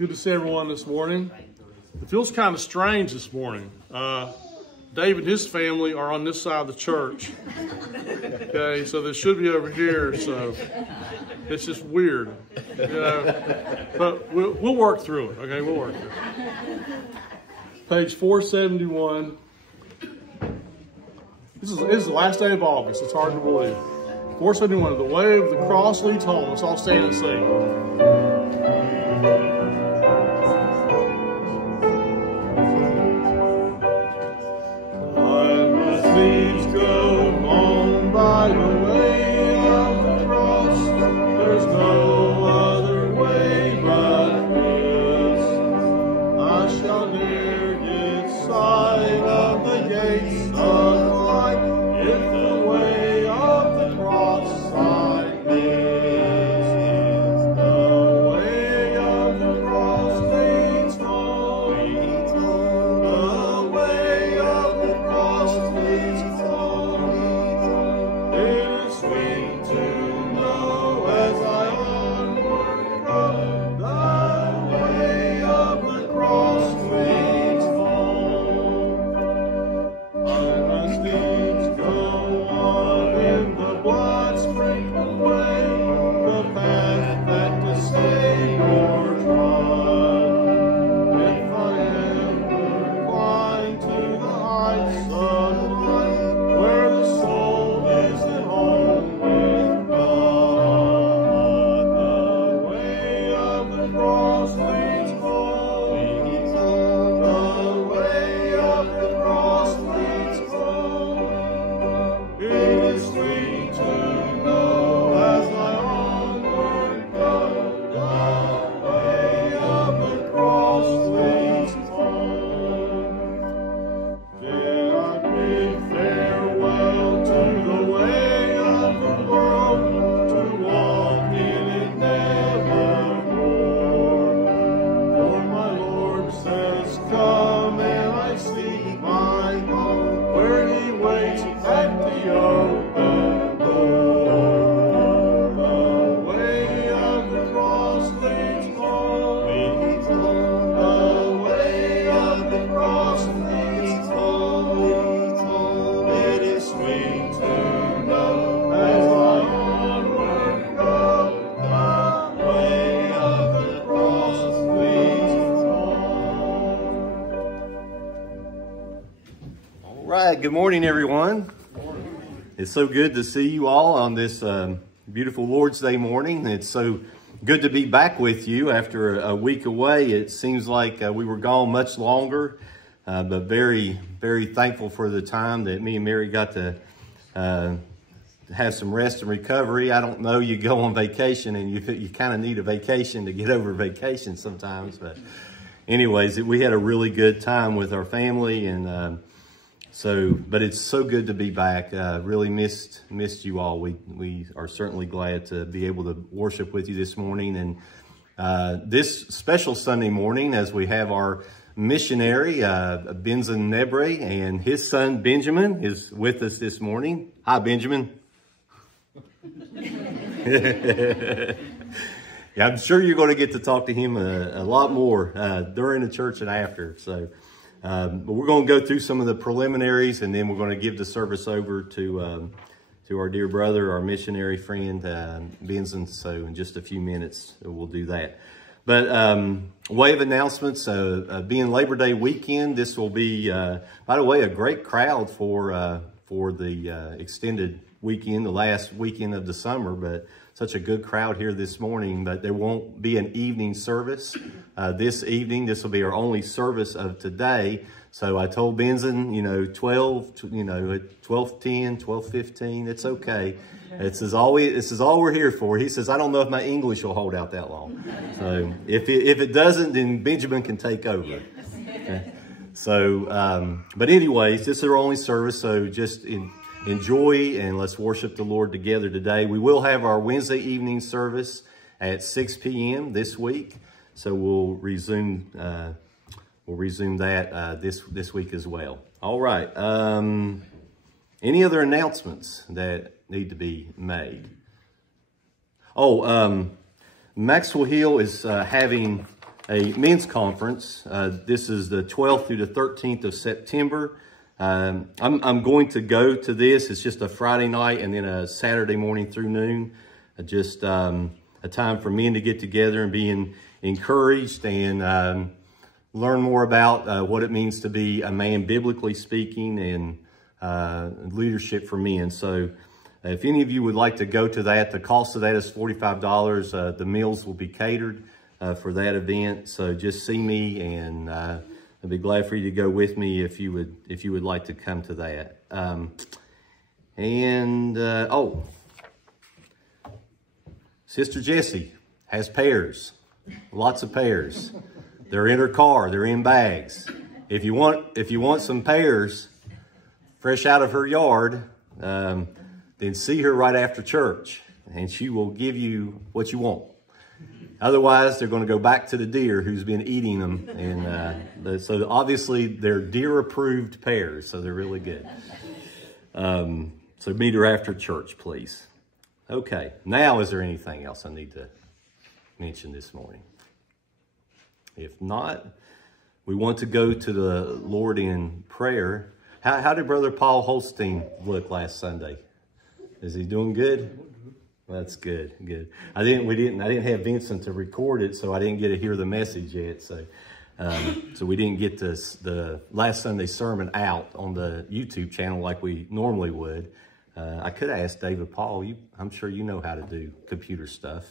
Good to see everyone this morning. It feels kind of strange this morning. Dave and his family are on this side of the church. Okay, so they should be over here, so it's just weird, you know. But we'll work through it, okay? We'll work through it. Page 471. This is the last day of August. It's hard to believe. 471, the way of the cross leads home. Let's all stand and sing. Good morning, everyone. It's so good to see you all on this beautiful Lord's Day morning. It's so good to be back with you after a week away. It seems like we were gone much longer, but very, very thankful for the time that me and Mary got to have some rest and recovery. I don't know, you go on vacation and you kind of need a vacation to get over vacation sometimes. But anyways, we had a really good time with our family, and but it's so good to be back. Really missed you all. We are certainly glad to be able to worship with you this morning. And this special Sunday morning, as we have our missionary, Benson Nebre, and his son, Benjamin, is with us this morning. Hi, Benjamin. Yeah, I'm sure you're going to get to talk to him a lot more during the church and after. But we're going to go through some of the preliminaries, and then we're going to give the service over to our dear brother, our missionary friend, Benson. So in just a few minutes, we'll do that. But way of announcements, being Labor Day weekend, this will be, by the way, a great crowd for the extended weekend, the last weekend of the summer. But such a good crowd here this morning. But there won't be an evening service this evening. This will be our only service of today. So I told Benson, 12, 12:10, 12:15, it's okay. This is all we're here for. He says, I don't know if my English will hold out that long. So if it doesn't, then Benjamin can take over. Okay. So, but anyways, this is our only service. So just enjoy and let's worship the Lord together today. We will have our Wednesday evening service at 6 p.m. this week. So we'll resume that this week as well. All right. Any other announcements that need to be made? Maxwell Hill is having a men's conference. This is the 12th through the 13th of September. I'm going to go to this. It's just a Friday night and then a Saturday morning through noon. Just a time for men to get together and be encouraged and learn more about what it means to be a man, biblically speaking, and leadership for men. So if any of you would like to go to that, the cost of that is $45. The meals will be catered for that event. So just see me, and I'd be glad for you to go with me if you would like to come to that. Sister Jessie has pears, lots of pears. They're in her car. They're in bags. If you want some pears fresh out of her yard, then see her right after church, and she will give you what you want. Otherwise, they're going to go back to the deer who's been eating them, and so obviously they're deer-approved pears, so they're really good. So meet her after church, please. Okay. Now, is there anything else I need to mention this morning? If not, we want to go to the Lord in prayer. How did Brother Paul Holstein look last Sunday? Is he doing good? That's good, good. I didn't have Vincent to record it, so I didn't get to hear the message yet. So we didn't get the last Sunday's sermon out on the YouTube channel like we normally would. I could have asked David Paul. I'm sure you know how to do computer stuff.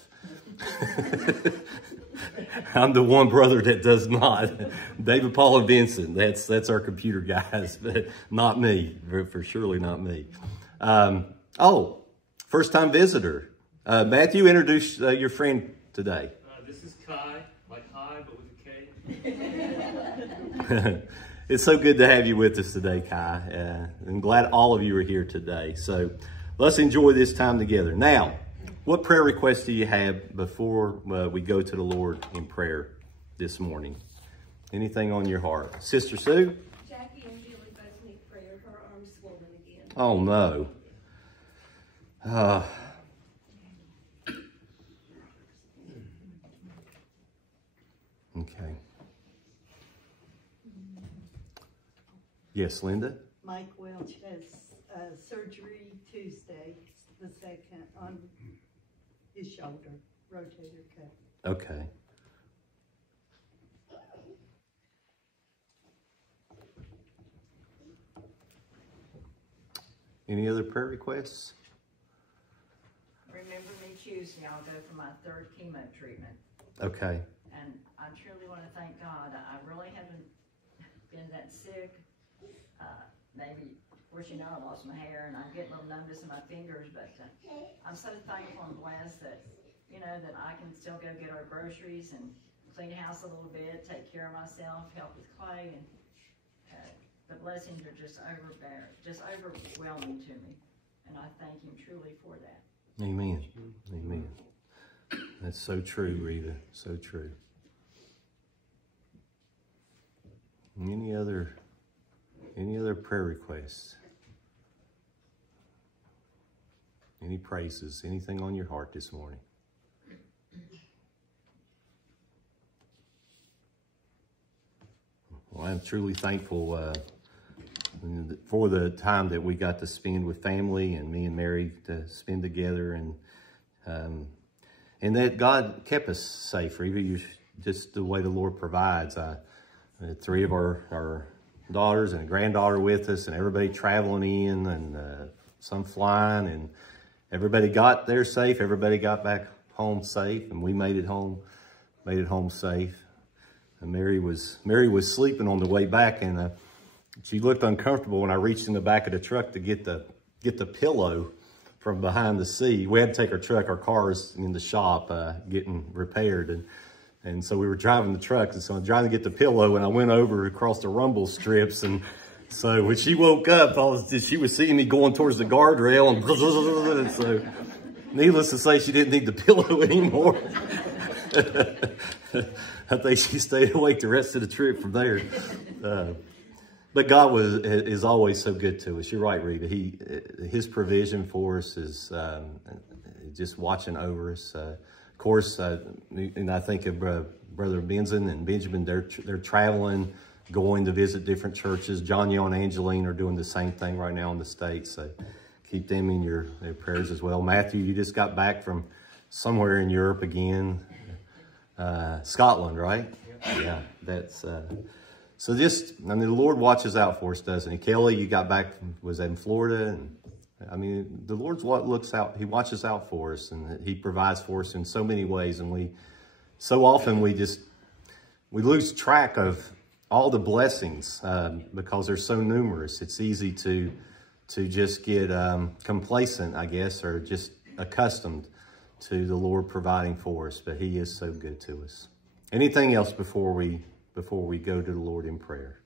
I'm the one brother that does not. David, Paul, and Vincent. That's our computer guys, but not me. For surely not me. First-time visitor. Matthew, introduce your friend today. This is Kai, like Kai, but with a K. It's so good to have you with us today, Kai. I'm glad all of you are here today. So let's enjoy this time together. Now, what prayer requests do you have before we go to the Lord in prayer this morning? Anything on your heart? Sister Sue? Jackie and Julie both need prayer. Her arm's swollen again. Oh, no. Okay. Yes, Linda? Mike Welch has surgery Tuesday, the 2nd, on his shoulder, rotator cuff. Okay. Any other prayer requests? Remember me Tuesday, I'll go for my 3rd chemo treatment. Okay. And I truly want to thank God. I really haven't been that sick. Maybe, of course, you know, I lost my hair and I'm getting a little numbness in my fingers, but I'm so thankful and blessed that, you know, that I can still go get our groceries and clean the house a little bit, take care of myself, help with Clay, and the blessings are just overwhelming to me. And I thank him truly for that. Amen. Amen. That's so true, Rita. So true. Any other prayer requests? Any praises? Anything on your heart this morning? Well, I'm truly thankful for the time that we got to spend with family, and me and Mary to spend together, and that God kept us safe. Even just the way the Lord provides. 3 of our daughters and a granddaughter with us, and everybody traveling in, and some flying, and everybody got there safe. Everybody got back home safe, and we made it home safe. And Mary was sleeping on the way back, and she looked uncomfortable when I reached in the back of the truck to get the pillow from behind the seat. We had to take our car's in the shop getting repaired, and so we were driving the truck, and so I'm trying to get the pillow, and I went over across the rumble strips, and so when she woke up, she was seeing me going towards the guardrail, and so needless to say, she didn't need the pillow anymore. I think she stayed awake the rest of the trip from there. But God is always so good to us. You're right, Rita. His provision for us is just watching over us. Of course, and I think of Brother Benson and Benjamin, they're traveling, going to visit different churches. John, Yo, and Angeline are doing the same thing right now in the States. So keep them in your prayers as well. Matthew, you just got back from somewhere in Europe again. Scotland, right? Yeah, that's... So just, I mean, the Lord watches out for us, doesn't he? Kelly, you got back, was in Florida, and I mean, the Lord's what looks out, he watches out for us, and he provides for us in so many ways, and so often we lose track of all the blessings because they're so numerous. It's easy to just get complacent, I guess, or just accustomed to the Lord providing for us, but he is so good to us. Anything else before we go to the Lord in prayer?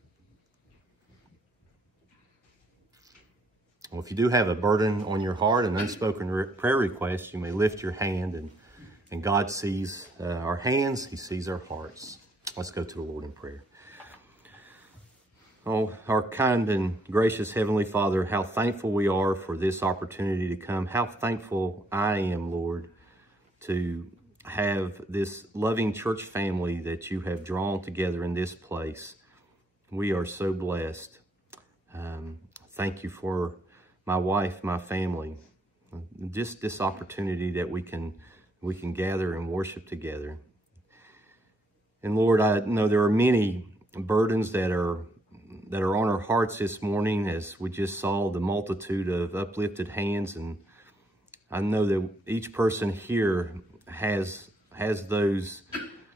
Well, if you do have a burden on your heart, an unspoken prayer request, you may lift your hand, and God sees our hands, he sees our hearts. Let's go to the Lord in prayer. Oh, our kind and gracious Heavenly Father, how thankful we are for this opportunity to come. How thankful I am, Lord, to have this loving church family that you have drawn together in this place. We are so blessed. Thank you for my wife, my family, just this opportunity that we can gather and worship together. And Lord, I know there are many burdens that are on our hearts this morning, as we just saw the multitude of uplifted hands. And I know that each person here has those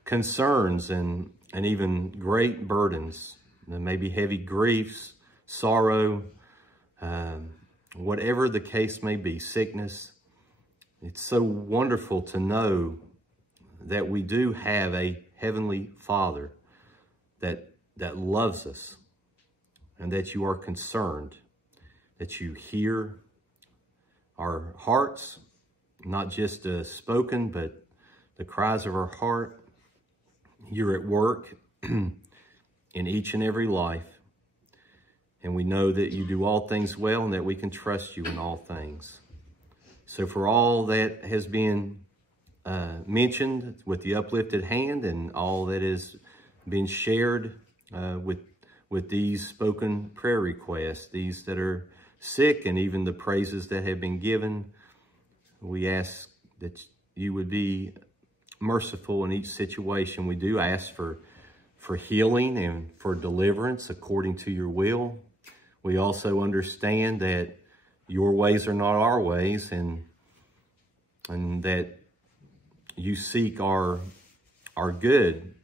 concerns and even great burdens, and maybe heavy griefs, sorrow, whatever the case may be, sickness. It's so wonderful to know that we do have a Heavenly Father that loves us, and that you are concerned, that you hear our hearts, not just spoken, but the cries of our heart. You're at work in each and every life. And we know that you do all things well, and that we can trust you in all things. So for all that has been mentioned with the uplifted hand, and all that has been shared with these spoken prayer requests, these that are sick, and even the praises that have been given, we ask that you would be merciful in each situation. We do ask for healing and for deliverance according to your will. We also understand that your ways are not our ways, and that you seek our good,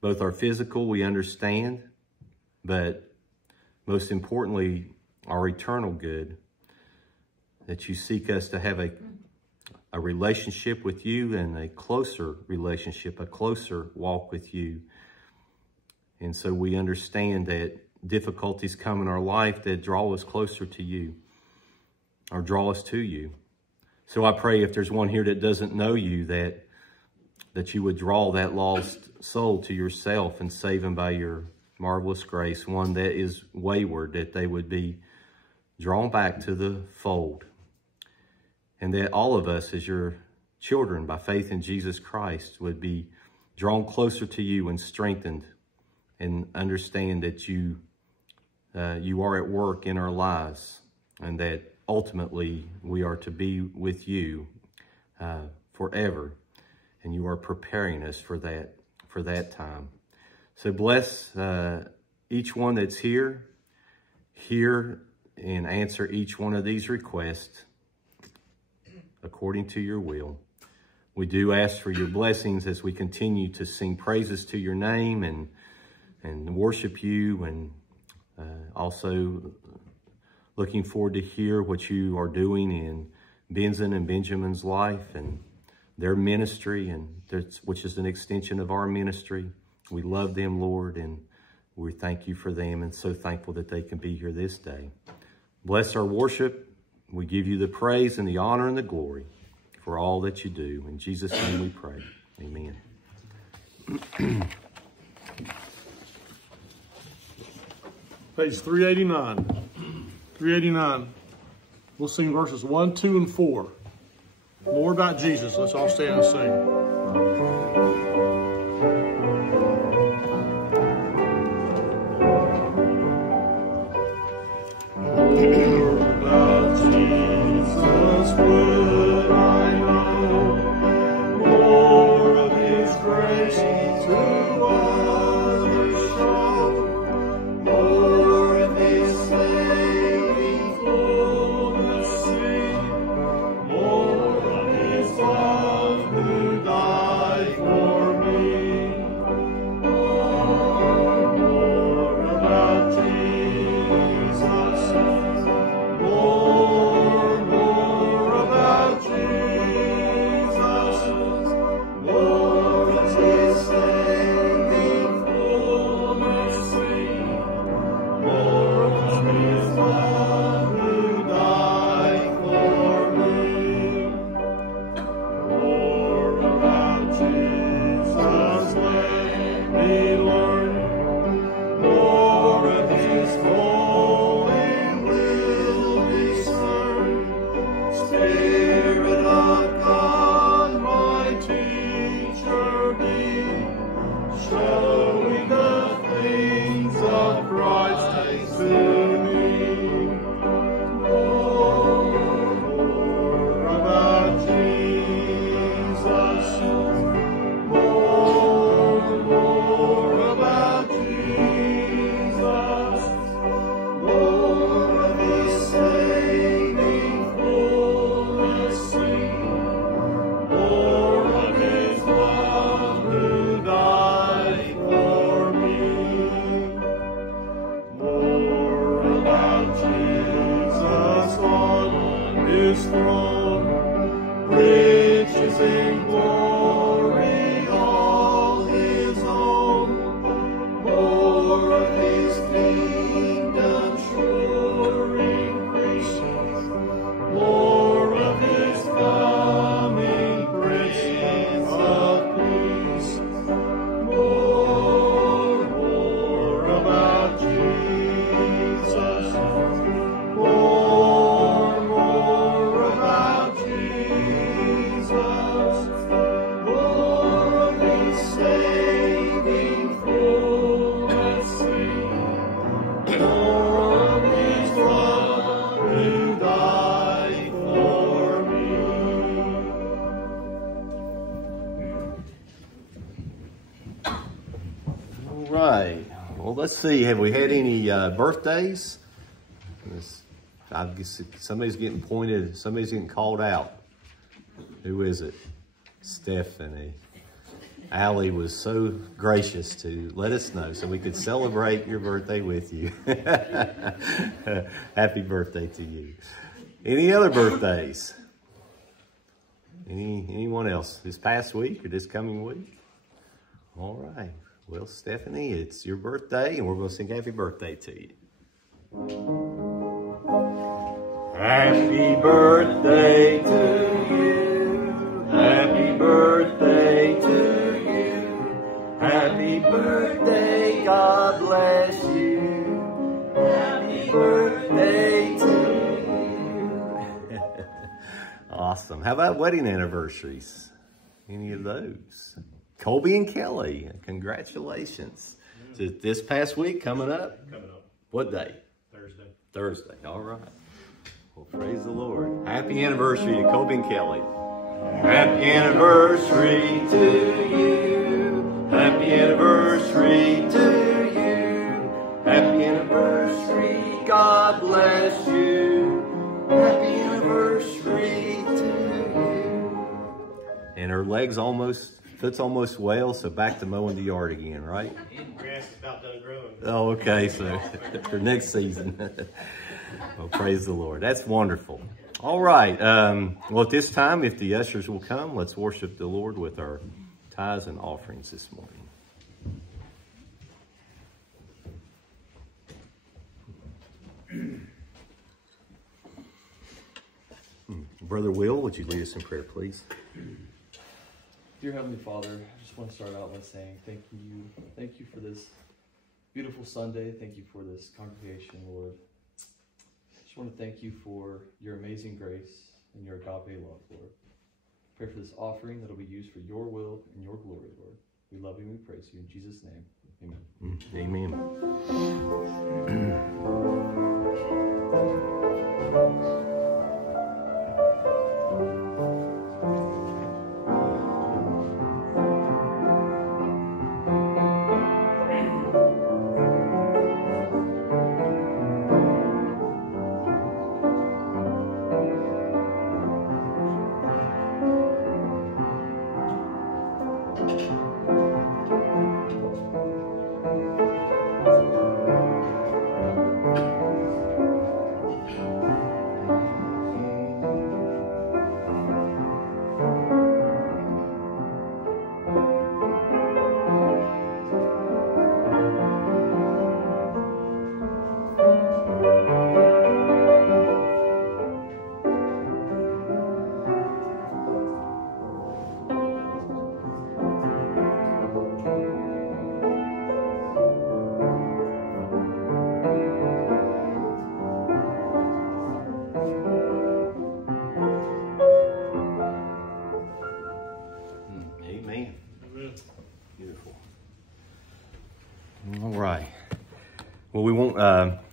both our physical, we understand, but most importantly, our eternal good, that you seek us to have a relationship with you, and a closer relationship, a closer walk with you. And so we understand that difficulties come in our life that draw us closer to you, or draw us to you. So I pray, if there's one here that doesn't know you, that you would draw that lost soul to yourself and save him by your marvelous grace. One that is wayward, that they would be drawn back to the fold. And that all of us, as your children, by faith in Jesus Christ, would be drawn closer to you and strengthened, and understand that you are at work in our lives, and that ultimately we are to be with you forever. And you are preparing us for that time. So bless each one that's here, and answer each one of these requests according to your will. We do ask for your blessings as we continue to sing praises to your name and worship you, and also looking forward to hear what you are doing in Benson and Benjamin's life and their ministry, which is an extension of our ministry. We love them, Lord, and we thank you for them, and so thankful that they can be here this day. Bless our worship. We give you the praise and the honor and the glory for all that you do. In Jesus' name we pray. Amen. Page 389. 389. We'll sing verses 1, 2, and 4. More about Jesus. Let's all stand and sing. right. Well, let's see. Have we had any birthdays? I guess somebody's getting pointed. Somebody's getting called out. Who is it? Stephanie. Allie was so gracious to let us know so we could celebrate your birthday with you. Happy birthday to you. Any other birthdays? Anyone else this past week or this coming week? All right. Well, Stephanie, it's your birthday, and we're going to sing happy birthday to you. Happy birthday to you. Happy birthday to you. Happy birthday, God bless you. Happy birthday to you. Awesome. How about wedding anniversaries? Any of those? Colby and Kelly, congratulations. This past week coming up? Coming up. What day? Thursday. Thursday, all right. Well, praise the Lord. Happy anniversary to Colby and Kelly. Happy anniversary to you. Happy anniversary to you. Happy anniversary, God bless you. Happy anniversary to you. And her legs foot's almost well, so back to mowing the yard again, right? Grass is about done growing. Oh, okay, so for next season. Well, praise the Lord. That's wonderful. All right. Well, at this time, if the ushers will come, let's worship the Lord with our tithes and offerings this morning. Brother Will, would you lead us in prayer, please? Dear Heavenly Father, I just want to start out by saying thank you. Thank you for this beautiful Sunday. Thank you for this congregation, Lord. I just want to thank you for your amazing grace and your agape love, Lord. Pray for this offering that will be used for your will and your glory, Lord. We love you and we praise you. In Jesus' name, amen. Amen.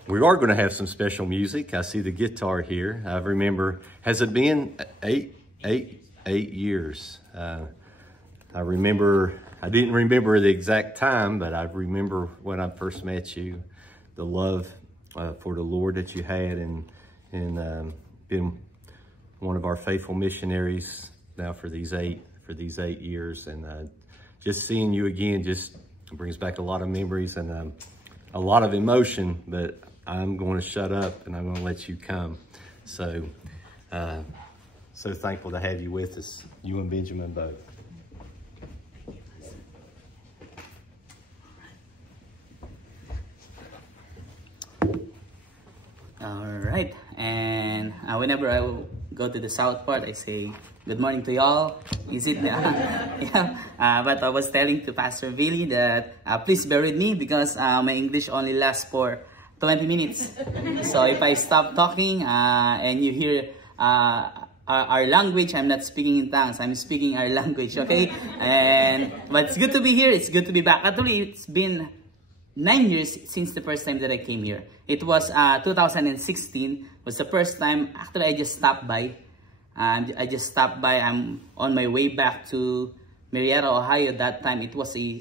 We are going to have some special music. I see the guitar here. I remember, has it been eight years? I didn't remember the exact time, but I remember when I first met you, the love for the Lord that you had, and been one of our faithful missionaries now for these 8 years. And just seeing you again just brings back a lot of memories and a lot of emotion, but I'm going to shut up and I'm going to let you come. So, so thankful to have you with us, you and Benjamin both. All right, and whenever I go to the south part, I say good morning to y'all. Is it? Yeah. But I was telling to Pastor Billy that please bear with me because my English only lasts for 20 minutes. So if I stop talking and you hear our language, I'm not speaking in tongues, I'm speaking our language, okay? But it's good to be here, it's good to be back. Actually, it's been 9 years since the first time that I came here. It was 2016, was the first time, actually I just stopped by. I just stopped by, I'm on my way back to Marietta, Ohio. That time it was a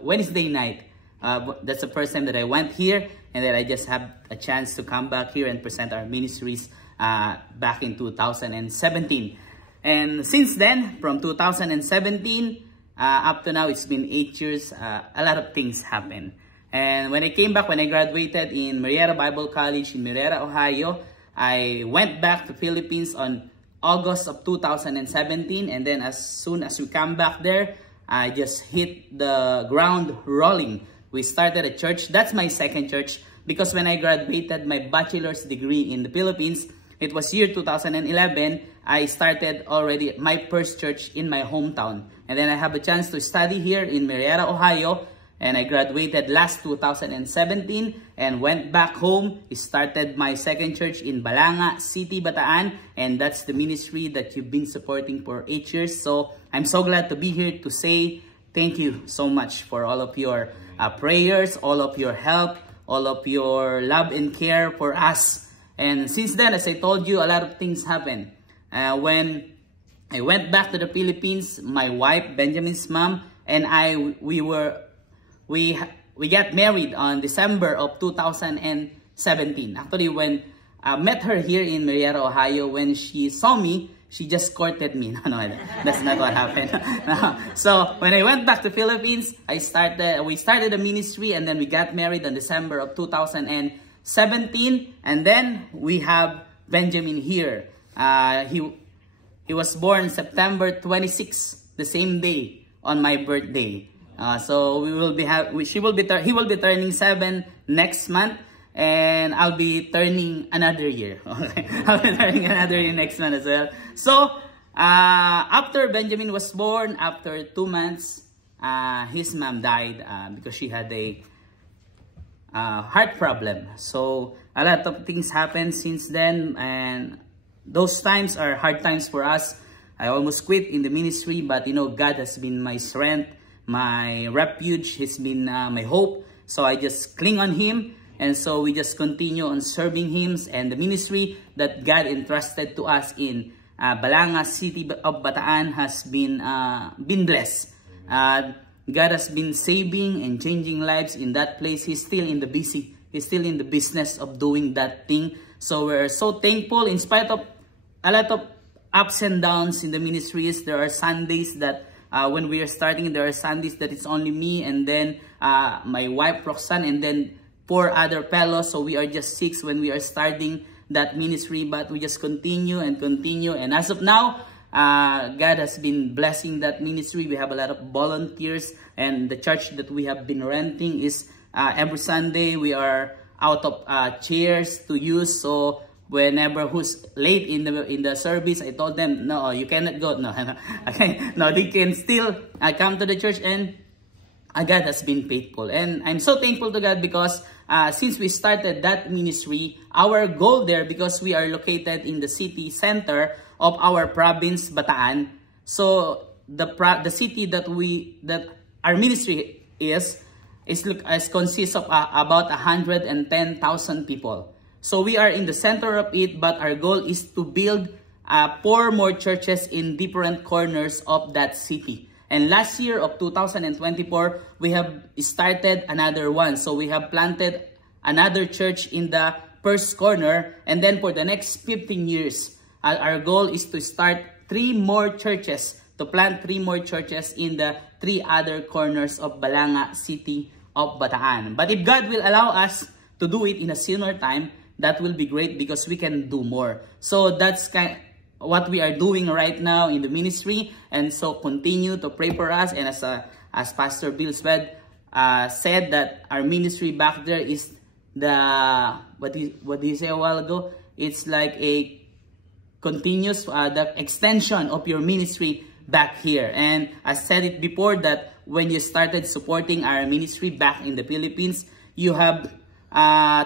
Wednesday night. That's the first time that I went here, and then I just have a chance to come back here and present our ministries back in 2017. And since then, from 2017 up to now, it's been 8 years. A lot of things happened. And when I came back, when I graduated in Marietta Bible College in Marietta, Ohio, I went back to Philippines on August of 2017. And then as soon as we come back there, I just hit the ground rolling. We started a church. That's my second church, because when I graduated my bachelor's degree in the Philippines, it was year 2011, I started already my first church in my hometown. And then I have a chance to study here in Marietta, Ohio. And I graduated last 2017 and went back home. Started my second church in Balanga City, Bataan. And that's the ministry that you've been supporting for 8 years. So I'm so glad to be here to say thank you so much for all of your prayers, all of your help, all of your love and care for us. And since then, as I told you, a lot of things happened. When I went back to the Philippines, my wife, Benjamin's mom, and I, we got married on December of 2017. Actually, when I met her here in Marietta, Ohio, when she saw me, she just courted me. No, that's not what happened. No. So when I went back to Philippines, we started a ministry, and then we got married on December of 2017, and then we have Benjamin here. He was born September 26, the same day on my birthday. So he will be turning 7 next month, and I'll be turning another year. Okay? I'll be turning another year next month as well. So after Benjamin was born, after 2 months, his mom died because she had a heart problem. So a lot of things happened since then, and those times are hard times for us. I almost quit in the ministry, but God has been my strength, my refuge. He's been my hope. So I just cling on Him, and so we just continue on serving Him and the ministry that God entrusted to us in Balanga City of Bataan has been blessed. God has been saving and changing lives in that place. He's still in the business of doing that thing. So we're so thankful in spite of a lot of ups and downs in the ministries. There are Sundays that when we are starting, there are Sundays that it's only me and then my wife Roxanne and then 4 other fellows. So we are just 6 when we are starting that ministry, but we just continue and continue. And as of now, God has been blessing that ministry. We have a lot of volunteers, and the church that we have been renting is every Sunday we are out of chairs to use. So whenever who's late in the service, I told them, no, you cannot go. No, okay, no, they can still come to the church, and God has been faithful. And I'm so thankful to God because since we started that ministry, our goal there, because we are located in the city center of our province, Bataan. So the city that our ministry consists of about 110,000 people. So we are in the center of it, but our goal is to build 4 more churches in different corners of that city. And last year of 2024, we have started another one. So we have planted another church in the first corner. And then for the next 15 years, our goal is to start 3 more churches, to plant 3 more churches in the 3 other corners of Balanga City of Bataan. But if God will allow us to do it in a sooner time, that will be great because we can do more. So that's what we are doing right now in the ministry. And so continue to pray for us. And as Pastor Bill said that our ministry back there is what did you say a while ago? It's like a continuous, the extension of your ministry back here. And I said it before that when you started supporting our ministry back in the Philippines, you have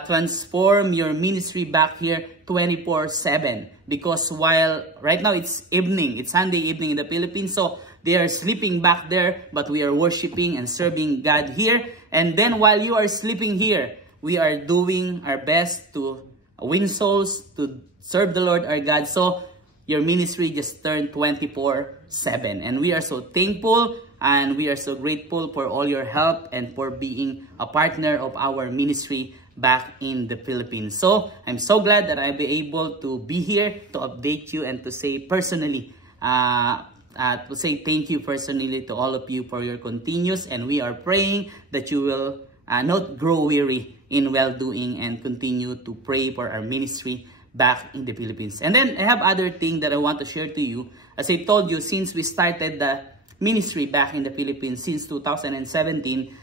transformed your ministry back here 24/7. Because while right now it's evening, it's Sunday evening in the Philippines, so they are sleeping back there, but we are worshiping and serving God here. And then while you are sleeping here, we are doing our best to win souls, to serve the Lord our God. So your ministry just turned 24/7. 24/7. And we are so thankful and we are so grateful for all your help and for being a partner of our ministry back in the Philippines. So I'm so glad that I'll be able to be here to update you and to say personally, to say thank you personally to all of you for your continuous, and we are praying that you will not grow weary in well-doing and continue to pray for our ministry back in the Philippines. And then I have other thing that I want to share to you. As I told you, since we started the ministry back in the Philippines since 2017,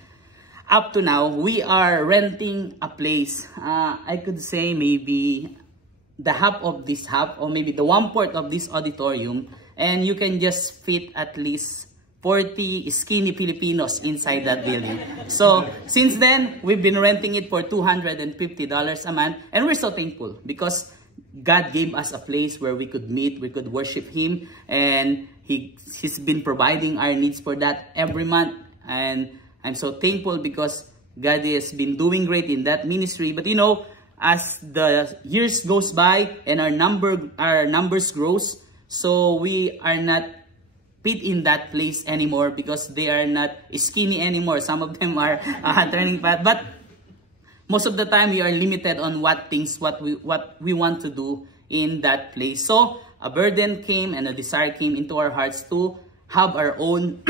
up to now, we are renting a place. I could say maybe the half of this half, or maybe the 1/4 of this auditorium, and you can just fit at least 40 skinny Filipinos inside that building. So since then, we've been renting it for $250 a month, and we're so thankful because God gave us a place where we could meet, we could worship Him, and He's been providing our needs for that every month. And I'm so thankful because God has been doing great in that ministry. But you know, as the years goes by and our numbers grows, so we are not fit in that place anymore because they are not skinny anymore. Some of them are turning fat, but most of the time we are limited on what we want to do in that place. So a burden came and a desire came into our hearts to have our own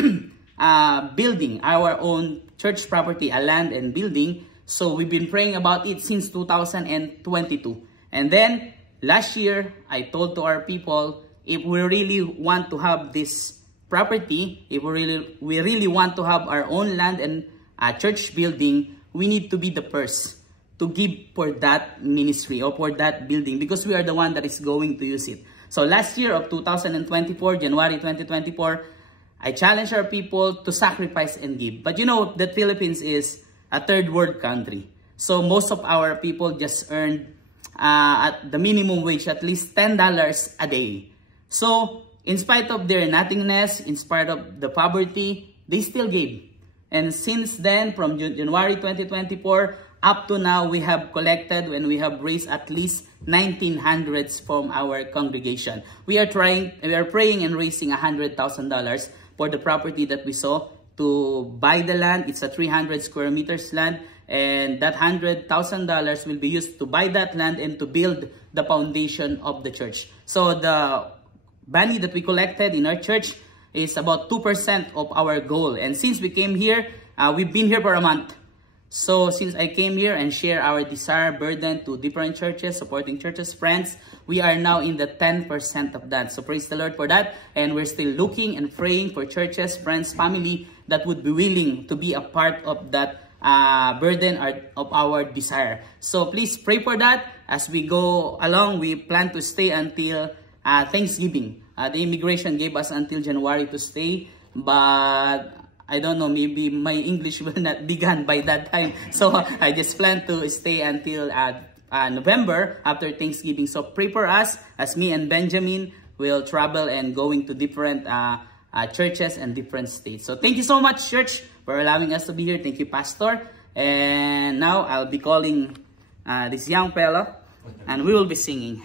building, our own church property, a land and building. So we've been praying about it since 2022. And then last year, I told to our people, if we really want to have this property, if we really want to have our own land and church building, we need to be the first to give for that ministry or for that building because we are the one that is going to use it. So last year of 2024, January 2024, I challenged our people to sacrifice and give. But you know that Philippines is a third world country. So most of our people just earned at the minimum wage at least $10 a day. So in spite of their nothingness, in spite of the poverty, they still gave. And since then, from January 2024 up to now, we have collected and we have raised at least 1,900 from our congregation. We are praying and raising $100,000 for the property that we saw to buy the land. It's a 300 square meters land, and that $100,000 will be used to buy that land and to build the foundation of the church. So the money that we collected in our church is about 2% of our goal. And since we came here, we've been here for a month. So since I came here and share our desire burden to different churches, supporting churches, friends, we are now in the 10% of that. So praise the Lord for that. And we're still looking and praying for churches, friends, family that would be willing to be a part of that burden of our desire. So please pray for that. As we go along, we plan to stay until Thanksgiving. The immigration gave us until January to stay, but I don't know, maybe my English will not begin by that time. So I just plan to stay until November after Thanksgiving. So pray for us as me and Benjamin will travel and going to different churches and different states. So thank you so much, church, for allowing us to be here. Thank you, Pastor. And now I'll be calling this young fellow and we will be singing.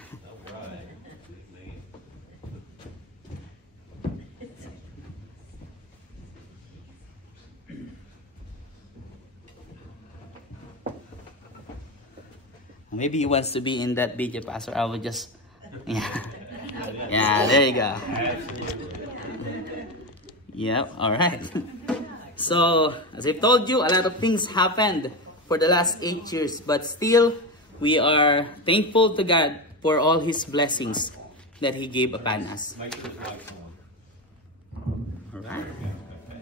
Maybe he wants to be in that video, Pastor. I will just, yeah, there you go. Yep, all right. So, as I've told you, a lot of things happened for the last 8 years, but still, we are thankful to God for all His blessings that He gave upon us. All right,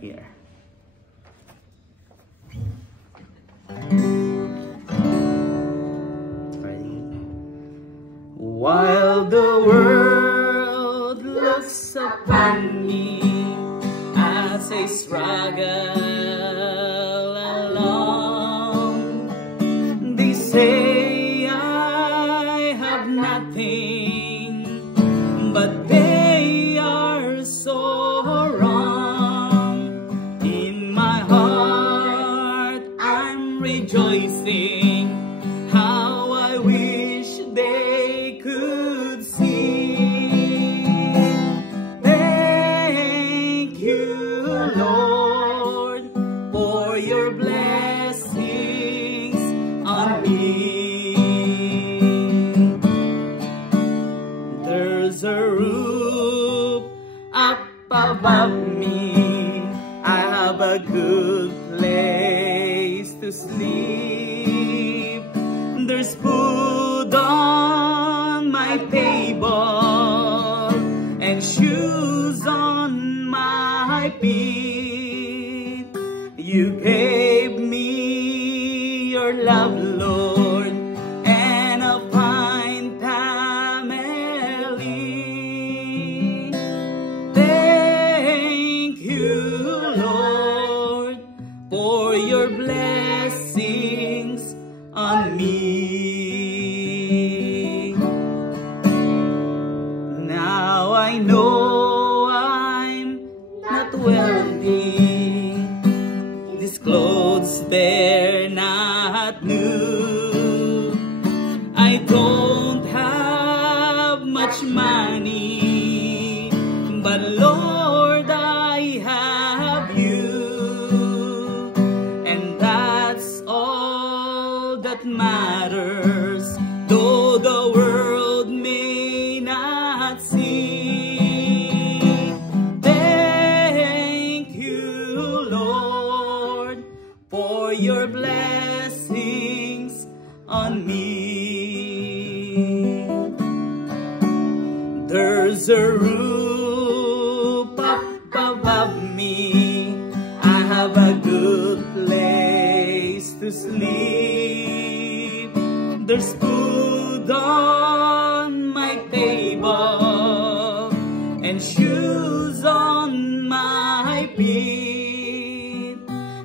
here. While the world looks upon me as I struggle along, they say I have nothing, but they are so wrong. In my heart I'm rejoicing, how I wish they could see. They have a good place to sleep. There's food on my table and shoes on my feet. You gave me your love, Lord, and a fine family. Thank you, Lord, for your blessings on me. Now I know I'm not wealthy. These clothes, they're not new. I don't have much money, but Lord, I have you, and that's all that matters, though the world may not see. Thank you, Lord, for your blessings on me. There's a roof up above me. I have a good place to sleep. There's food on my table and shoes on my feet.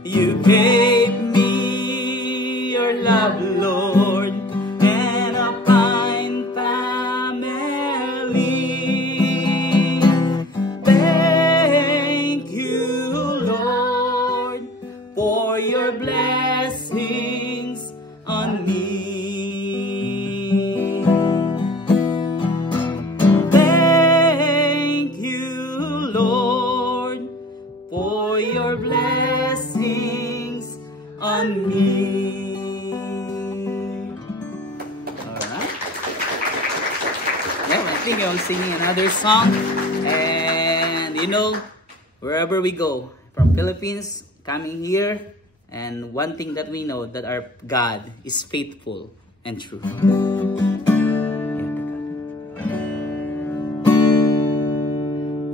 You gave me your love, Lord, and a fine family. Thank you, Lord, for your blessings on me. Thank you, Lord, for your blessings on me. Alright. Yeah, I think I'm singing another song. And you know, wherever we go, from Philippines, coming here, and one thing that we know, that our God is faithful and true.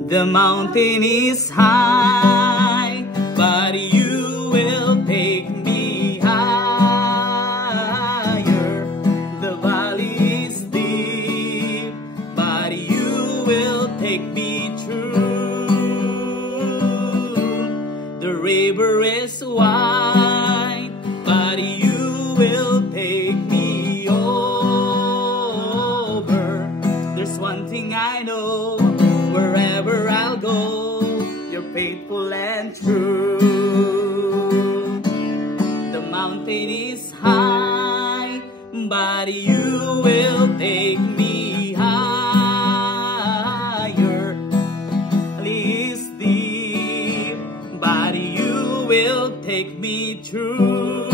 The mountain is high, but you will take me higher. The valley is deep, but you will take me through. The river is wide, but you will take me over. There's one thing I know, wherever I'll go, you're faithful and true. The mountain is high, but you will take me higher. Valley is deep, but you will take me through.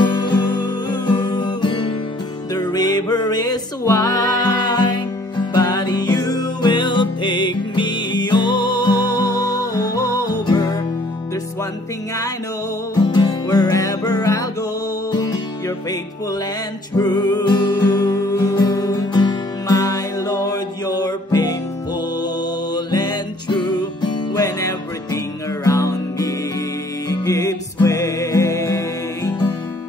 The river is wide, but you will take me over. There's one thing I know, wherever I'll go, you're faithful and true. My Lord, you're faithful and true when everything around me gives way.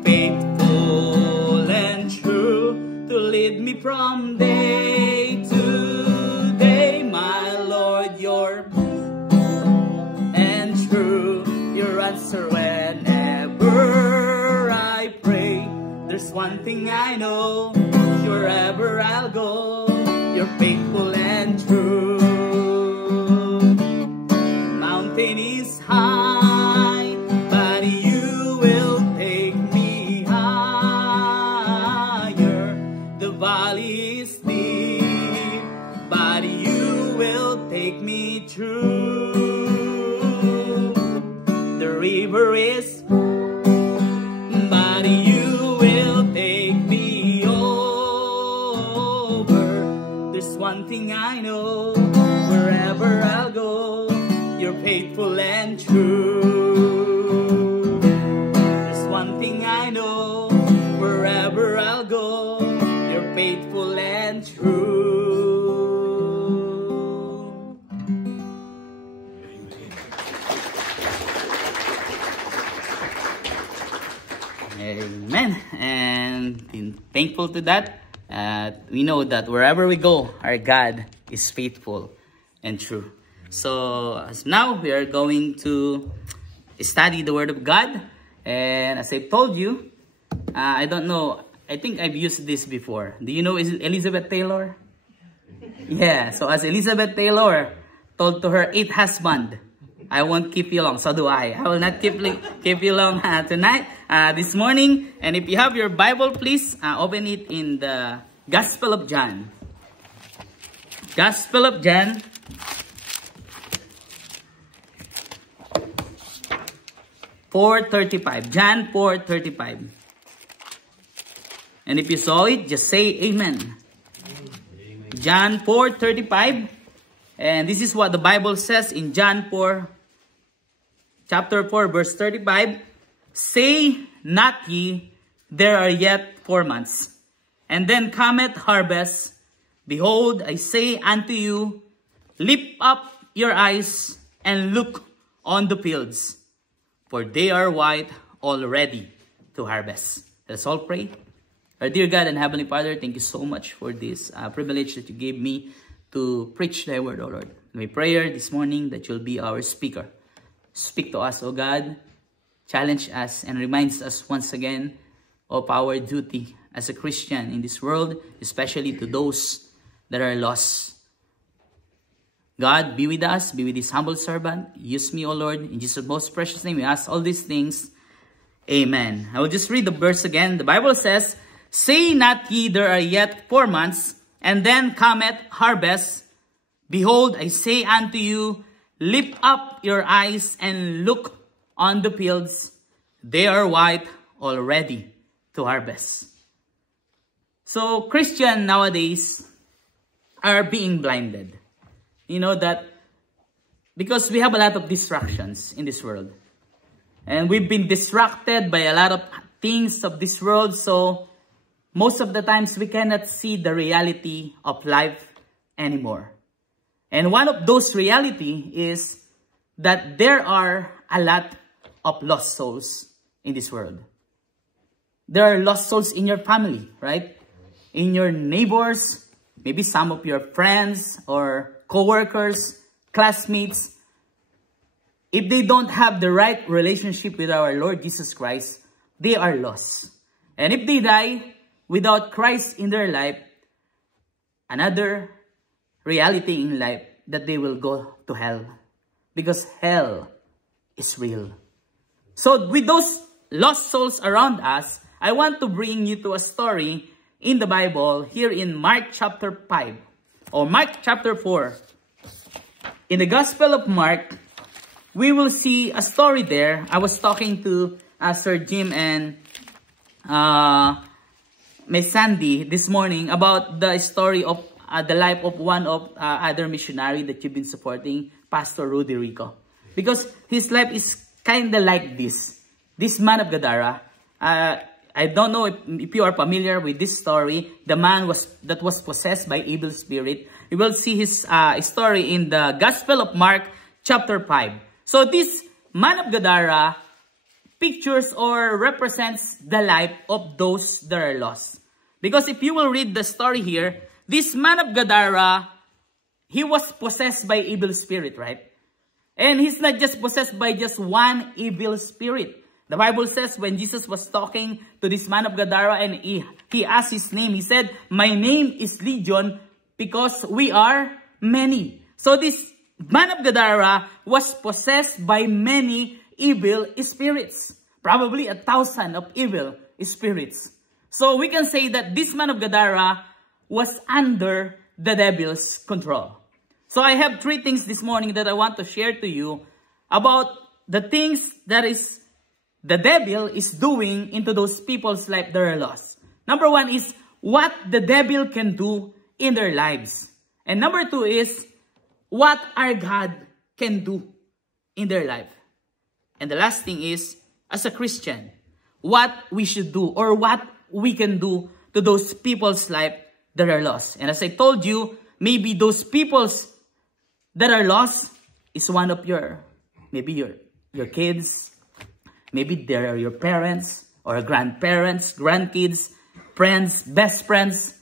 Faithful and true to lead me from day to day. My Lord, you're and true. Your answer whenever I pray. There's one thing I know, wherever I'll go, you're faithful and true. Mountain is high, but you will take me higher. The valley is deep, but you will take me through. The river is, but you will take me over. There's one thing I know, wherever I'll go, you're faithful and true. Amen. And being thankful to that, we know that wherever we go, our God is faithful and true. So as now we are going to study the Word of God. And as I told you, I don't know, I think I've used this before. Do you know Elizabeth Taylor? Yeah, so as Elizabeth Taylor told to her 8th husband, I won't keep you long. So do I. I will not keep you long tonight, this morning. And if you have your Bible, please open it in the Gospel of John. Gospel of John. John 4:35. And if you saw it, just say amen. John 4:35. And this is what the Bible says in John 4, chapter 4, verse 35. Say not ye, there are yet 4 months, and then cometh harvest. Behold, I say unto you, lift up your eyes and look on the fields, for they are white already to harvest. Let's all pray. Our dear God and Heavenly Father, thank you so much for this privilege that you gave me to preach thy word, O Lord. And we pray this morning that you'll be our speaker. Speak to us, O God. Challenge us and reminds us once again of our duty as a Christian in this world, especially to those that are lost. God, be with us, be with this humble servant. Use me, O Lord. In Jesus' most precious name, we ask all these things. Amen. I will just read the verse again. The Bible says, say not ye, there are yet 4 months, and then cometh harvest. Behold, I say unto you, lift up your eyes and look on the fields. They are white already to harvest. So Christians nowadays are being blinded. You know that because we have a lot of distractions in this world. And we've been distracted by a lot of things of this world. So most of the times we cannot see the reality of life anymore. And one of those reality is that there are a lot of lost souls in this world. There are lost souls in your family, right? In your neighbors, maybe some of your friends or co-workers, classmates. If they don't have the right relationship with our Lord Jesus Christ, they are lost. And if they die without Christ in their life, another reality in life that they will go to hell. Because hell is real. So with those lost souls around us, I want to bring you to a story in the Bible here in Mark chapter 5 or Mark chapter 4. In the Gospel of Mark, we will see a story there. I was talking to Sir Jim and Miss Sandy this morning about the story of the life of one of other missionary that you've been supporting, Pastor Rudy Rico. Because his life is kind of like this. This man of Gadara. I don't know if you are familiar with this story. The man that was possessed by evil spirit. You will see his story in the Gospel of Mark chapter 5. So this man of Gadara pictures or represents the life of those that are lost. Because if you will read the story here, this man of Gadara, he was possessed by evil spirit, right? And he's not just possessed by just one evil spirit. The Bible says when Jesus was talking to this man of Gadara and he asked his name, he said, my name is Legion because we are many. So this man of Gadara was possessed by many evil spirits. Probably 1,000 of evil spirits. So we can say that this man of Gadara was under the devil's control. So I have 3 things this morning that I want to share to you about the things that is the devil is doing into those people's life that are lost. Number 1 is what the devil can do in their lives. And number 2 is what our God can do in their life. And the last thing is, as a Christian, what we should do or what we can do to those people's life that are lost. And as I told you, maybe those people's that are lost is one of maybe your kids, maybe they are your parents, or grandparents, grandkids, friends, best friends.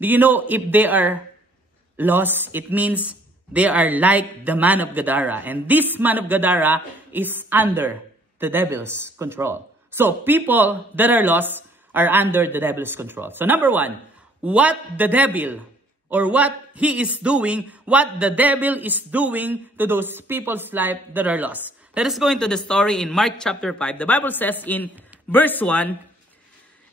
Do you know if they are lost, it means they are like the man of Gadara. And this man of Gadara is under the devil's control. So people that are lost are under the devil's control. So number one, what the devil or what he is doing, what the devil is doing to those people's life that are lost. Let us go into the story in Mark chapter 5. The Bible says in verse 1,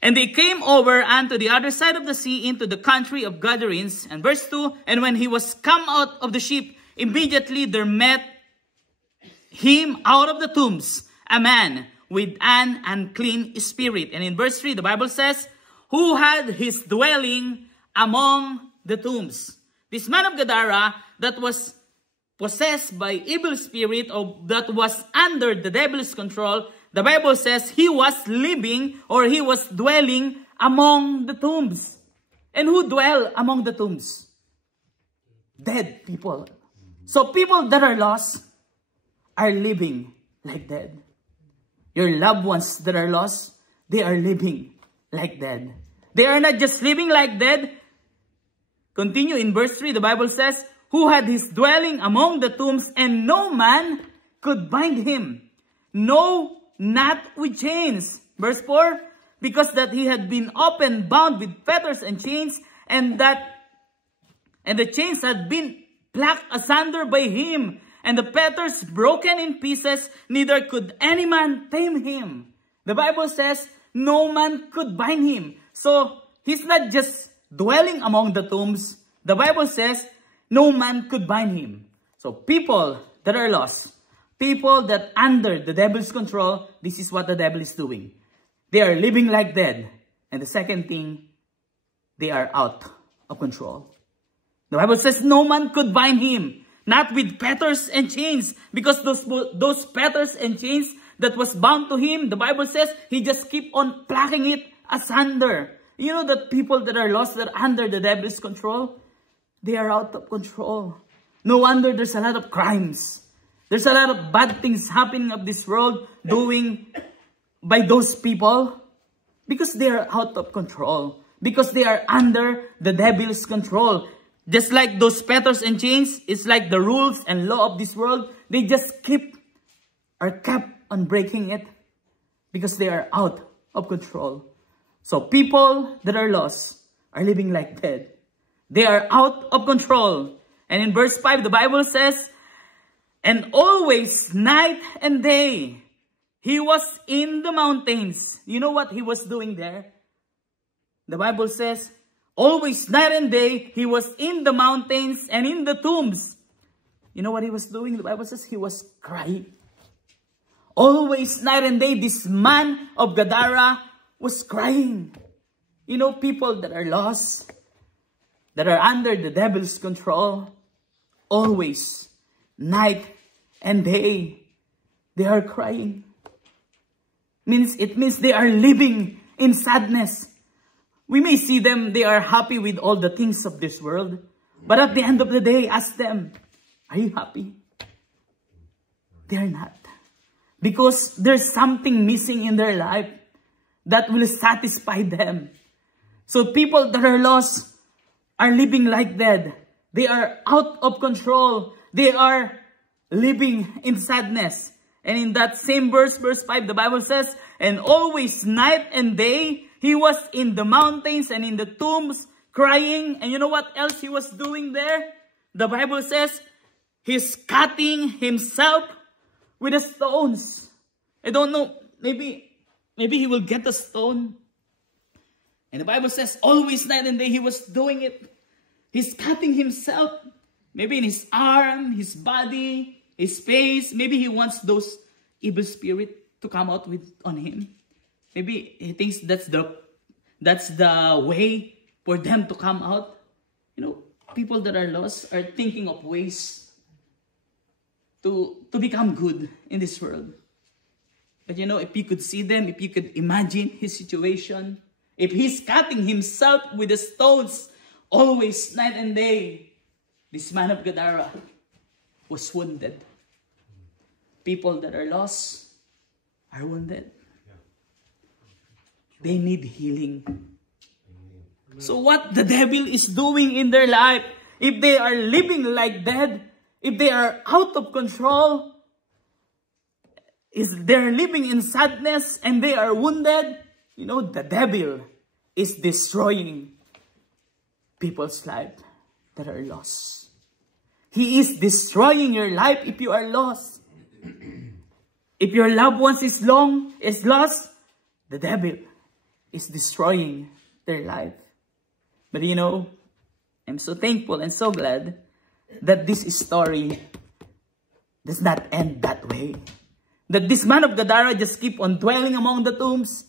and they came over unto the other side of the sea into the country of Gadarenes. And verse 2, and when he was come out of the ship, immediately there met him out of the tombs a man with an unclean spirit. And in verse 3, the Bible says, who had his dwelling among the tombs. This man of Gadara that was possessed by evil spirit, or that was under the devil's control, the Bible says he was living or he was dwelling among the tombs. And who dwell among the tombs? Dead people. So people that are lost are living like dead. Your loved ones that are lost, they are living like dead. They are not just living like dead. Continue in verse 3, the Bible says, who had his dwelling among the tombs, and no man could bind him. No, not with chains. Verse 4, because that he had been often bound with fetters and chains, and the chains had been plucked asunder by him, and the fetters broken in pieces, neither could any man tame him. The Bible says no man could bind him. So he's not just dwelling among the tombs. The Bible says no man could bind him. So people that are lost, people that under the devil's control, this is what the devil is doing. They are living like dead. And the second thing, they are out of control. The Bible says no man could bind him, not with fetters and chains, because those fetters and chains that was bound to him, the Bible says he just keep on plucking it asunder. You know that people that are lost, that are under the devil's control, they are out of control. No wonder there's a lot of crimes. There's a lot of bad things happening of this world doing by those people because they are out of control. Because they are under the devil's control. Just like those fetters and chains, it's like the rules and law of this world. They just kept on breaking it because they are out of control. So people that are lost are living like dead. They are out of control. And in verse 5, the Bible says, and always night and day, he was in the mountains. You know what he was doing there? The Bible says, always night and day, he was in the mountains and in the tombs. You know what he was doing? The Bible says he was crying. Always night and day, this man of Gadara was crying. You know, people that are lost, that are under the devil's control, always, night and day, they are crying. It means they are living in sadness. We may see them, they are happy with all the things of this world. But at the end of the day, ask them, are you happy? They are not. Because there's something missing in their life that will satisfy them. So people that are lost are living like dead. They are out of control. They are living in sadness. And in that same verse 5, the Bible says, and always night and day, he was in the mountains and in the tombs crying. And you know what else he was doing there? The Bible says, he's cutting himself with the stones. I don't know, maybe he will get a stone. And the Bible says, always night and day, he was doing it. He's cutting himself, maybe in his arm, his body, his face. Maybe he wants those evil spirit to come out on him. Maybe he thinks that's the way for them to come out. You know, people that are lost are thinking of ways to become good in this world. But you know, if you could see them, if you could imagine his situation, if he's cutting himself with the stones, always night and day, this man of Gadara was wounded. People that are lost are wounded. They need healing. So what the devil is doing in their life, if they are living like dead, if they are out of control, is they're living in sadness and they are wounded, you know, the devil is destroying people's life that are lost. He is destroying your life if you are lost. If your loved ones is lost, the devil is destroying their life. But you know, I'm so thankful and so glad that this story does not end that way. That this man of Gadara just keep on dwelling among the tombs,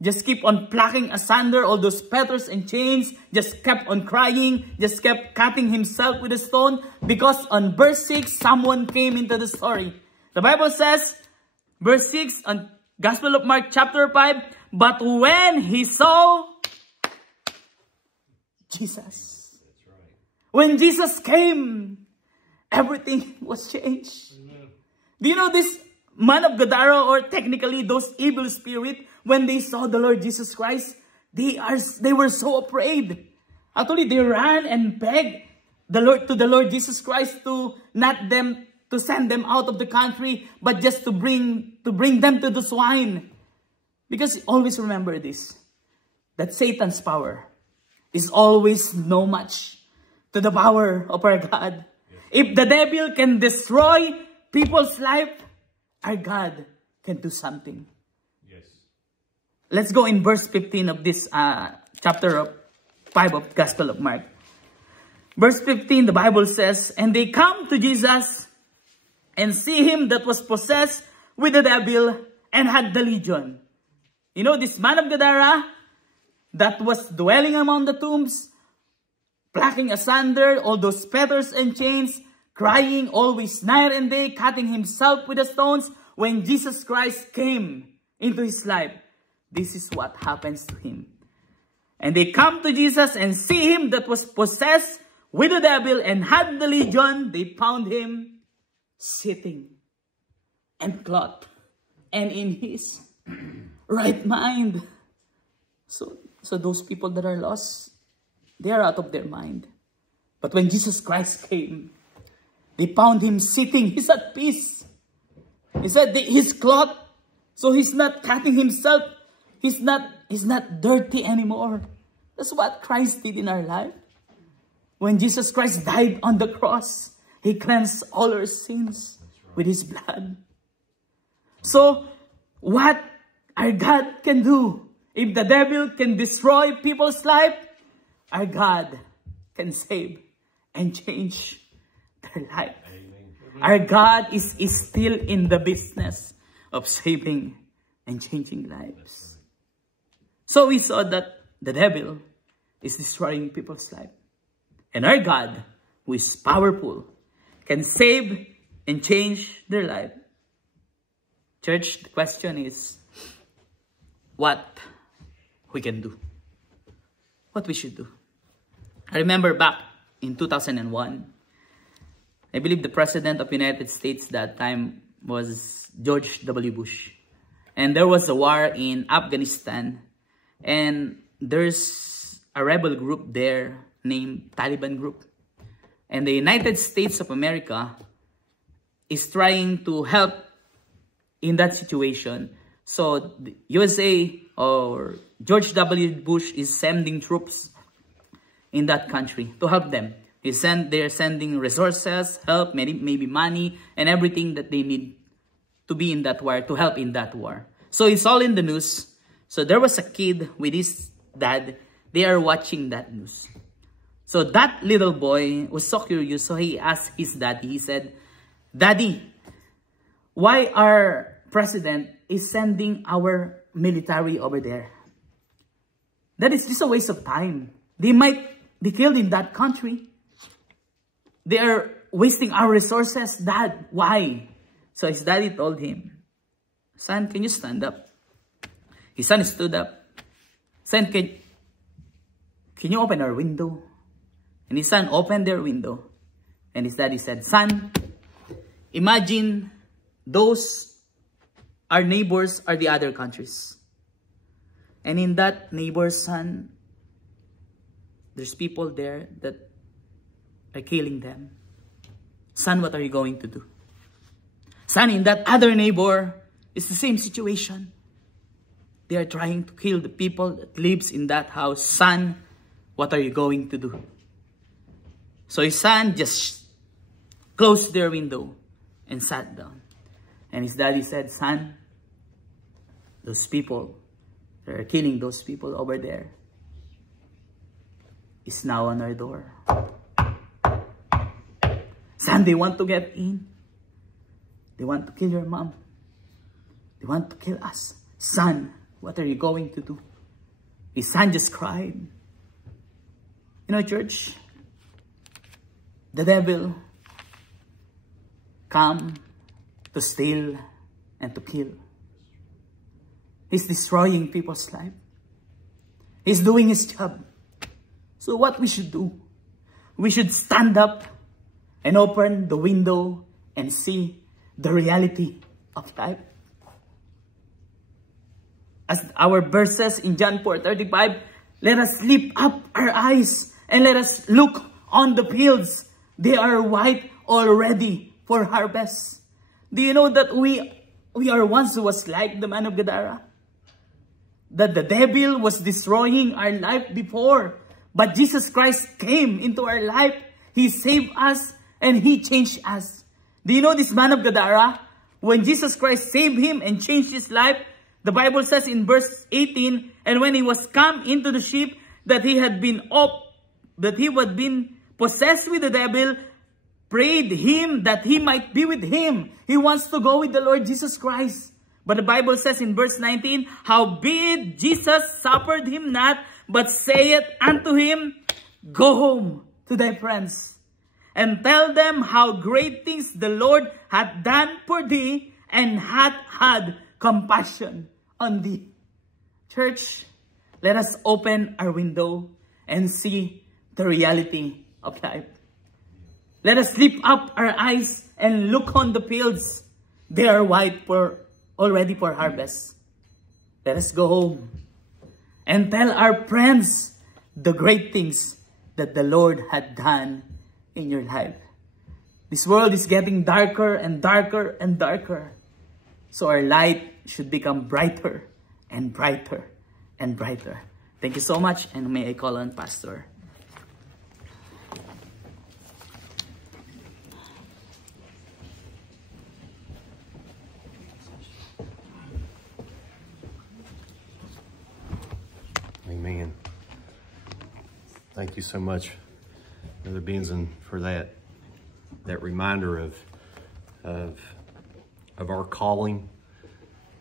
just keep on plucking asunder all those fetters and chains, just kept on crying, just kept cutting himself with a stone, because on verse 6, someone came into the story. The Bible says, verse 6 on Gospel of Mark chapter 5, but when he saw Jesus, when Jesus came, everything was changed. Do you know this man of Gadara, or technically those evil spirits, when they saw the Lord Jesus Christ, they were so afraid. Actually, they ran and begged the Lord Jesus Christ to send them out of the country, but just to bring them to the swine. Because always remember this, that Satan's power is always no match to the power of our God. If the devil can destroy people's life, our God can do something. Yes. Let's go in verse 15 of this chapter 5 of Gospel of Mark. Verse 15, the Bible says, and they come to Jesus and see him that was possessed with the devil and had the legion. You know, this man of Gadara that was dwelling among the tombs, plucking asunder all those fetters and chains, crying always night and day, cutting himself with the stones. When Jesus Christ came into his life, this is what happens to him. And they come to Jesus and see him that was possessed with the devil and had the legion. They found him sitting and clothed and in his right mind. So those people that are lost, they are out of their mind. But when Jesus Christ came, they found him sitting. He's at peace. He said he's clothed, so he's not cutting himself. He's not dirty anymore. That's what Christ did in our life. When Jesus Christ died on the cross, he cleansed all our sins with his blood. So, what our God can do, if the devil can destroy people's life, our God can save and change their life. Our God is still in the business of saving and changing lives. So we saw that the devil is destroying people's life. And our God, who is powerful, can save and change their life. Church, the question is, what we can do? What we should do? I remember back in 2001, I believe the President of the United States that time was George W. Bush. And there was a war in Afghanistan. And there's a rebel group there named Taliban group. And the United States of America is trying to help in that situation. So the USA or George W. Bush is sending troops in that country to help them. They're sending resources, help, maybe money, and everything that they need to be in that war, to help in that war. So it's all in the news. So there was a kid with his dad. They are watching that news. So that little boy was so curious. So he asked his daddy, he said, Daddy, why our president is sending our military over there? That is just a waste of time. They might be killed in that country. They are wasting our resources. Dad, why? So his daddy told him, son, can you stand up? His son stood up. Son, can you open our window? And his son opened their window. And his daddy said, son, imagine those our neighbors are the other countries. And in that neighbor's son, there's people there that are killing them. Son, what are you going to do? Son, in that other neighbor, it's the same situation. They are trying to kill the people that lives in that house. Son, what are you going to do? So his son just closed their window and sat down. And his daddy said, son, those people that are killing those people over there is now on our door. Son, they want to get in. They want to kill your mom. They want to kill us. Son, what are you going to do? His son just cried. You know, church, the devil come to steal and to kill. He's destroying people's life. He's doing his job. So what we should do? We should stand up and open the window and see the reality of life. As our verses in John 4:35, let us lift up our eyes and let us look on the fields. They are white already for harvest. Do you know that we are once was like the man of Gadara? That the devil was destroying our life before. But Jesus Christ came into our life. He saved us and He changed us. Do you know this man of Gadara? When Jesus Christ saved him and changed his life, the Bible says in verse 18, and when he was come into the ship, that he had been possessed with the devil, prayed him that he might be with him. He wants to go with the Lord Jesus Christ. But the Bible says in verse 19, howbeit Jesus suffered him not, but saith unto him, go home to thy friends, and tell them how great things the Lord hath done for thee, and hath had compassion on thee. Church, let us open our window and see the reality of life. Let us lift up our eyes and look on the fields. They are white already for harvest. Let us go home and tell our friends the great things that the Lord had done in your life. This world is getting darker and darker and darker. So our light should become brighter and brighter and brighter. Thank you so much, and may I call on Pastor. Amen. Thank you so much, Brother Benson, for that reminder of our calling.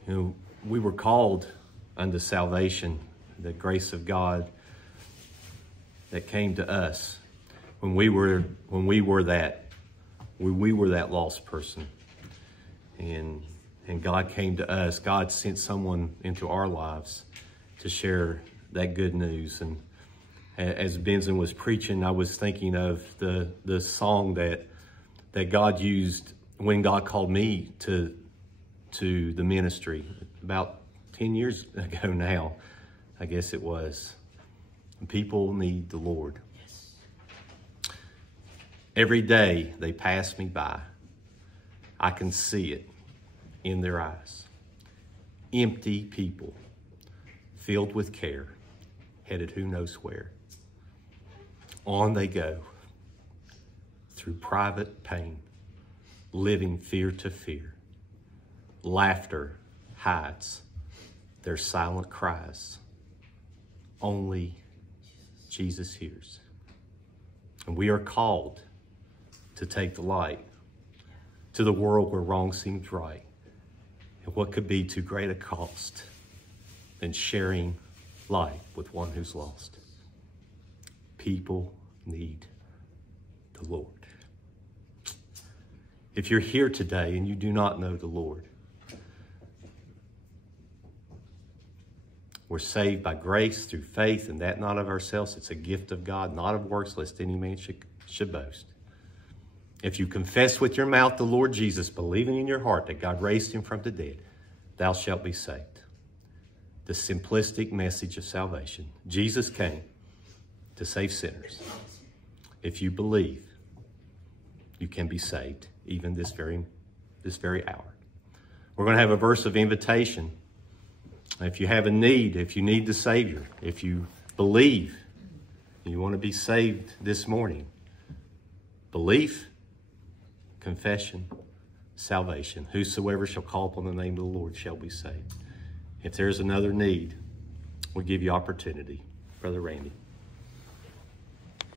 You know, we were called unto salvation, the grace of God that came to us when we were that lost person, and God came to us. God sent someone into our lives to share that good news. And as Benson was preaching, I was thinking of the song that God used when God called me to the ministry about 10 years ago now, I guess it was. People need the Lord. Yes. Every day they pass me by, I can see it in their eyes. Empty people, filled with care, headed who knows where. On they go, through private pain, living fear to fear. Laughter hides their silent cries. Only Jesus hears. And we are called to take the light to the world where wrong seems right, and what could be too great a cost than sharing life with one who's lost. People need the Lord. If you're here today and you do not know the Lord, we're saved by grace through faith, and that not of ourselves. It's a gift of God, not of works, lest any man should boast. If you confess with your mouth the Lord Jesus, believing in your heart that God raised him from the dead, thou shalt be saved. the simplistic message of salvation. Jesus came to save sinners. If you believe, you can be saved even this very hour. We're going to have a verse of invitation. If you have a need, if you need the Savior, if you believe, you want to be saved this morning, belief, confession, salvation. Whosoever shall call upon the name of the Lord shall be saved. If there's another need, we'll give you opportunity. Brother Randy.